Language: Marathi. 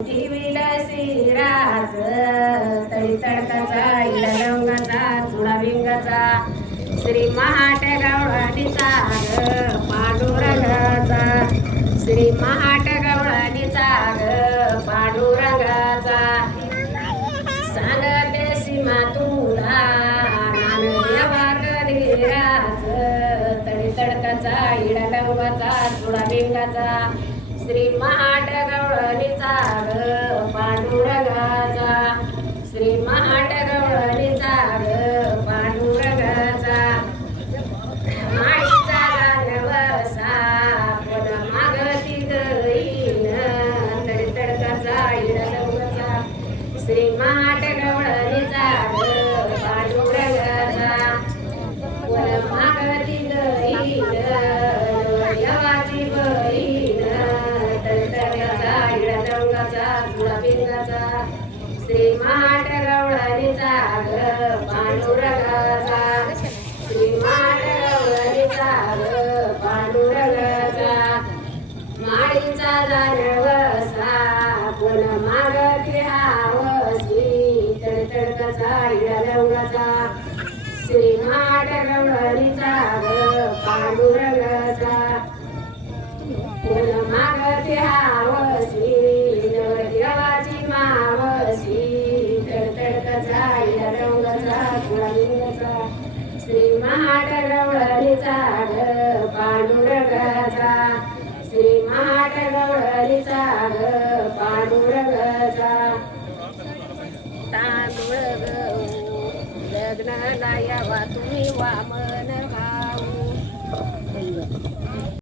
विलासीराज तळी तडकाचा इडलंगाचा चुडा भिंगाचा श्री महाट गवळणीचा पांडुरंगाचा श्री महाट गवळणीचा पांडुरंगाचा सांगते सीमा तुला नानदेवा कधीराज तळी तडकाचा इडलंगाचा चुडा भिंगाचा श्री महाट गवळणीचा पांडुरंगाचा श्री महाट गवळणीचा पांडुरंगाचा माईचा नवसा पण मागती गईन तरी तडकाचा इडलंगाचा श्री महाट गवळणीचा पांडुरंगाचा पण मागती गईन यवाची बहीण श्री महाट गवळणीचा पांडुरंगाचा श्री महाट गवळणीचा पांडुरंगाचा माळीचा जानवसा पुन मागती हावसी तडतडकाचा इडलंगाचा श्री महाट गवळणीचा पांडुरंगाचा पुन मागती हावसी देवाची मावसी तडतडकाचा इडलंगाचा चुडाभिंगाचा श्री महाट गवळणीचा पांडुरंगाचा श्री महाट गवळणीचा पांडुरंगाचा तांदूळ लग्नाला यावा तुम्ही वाम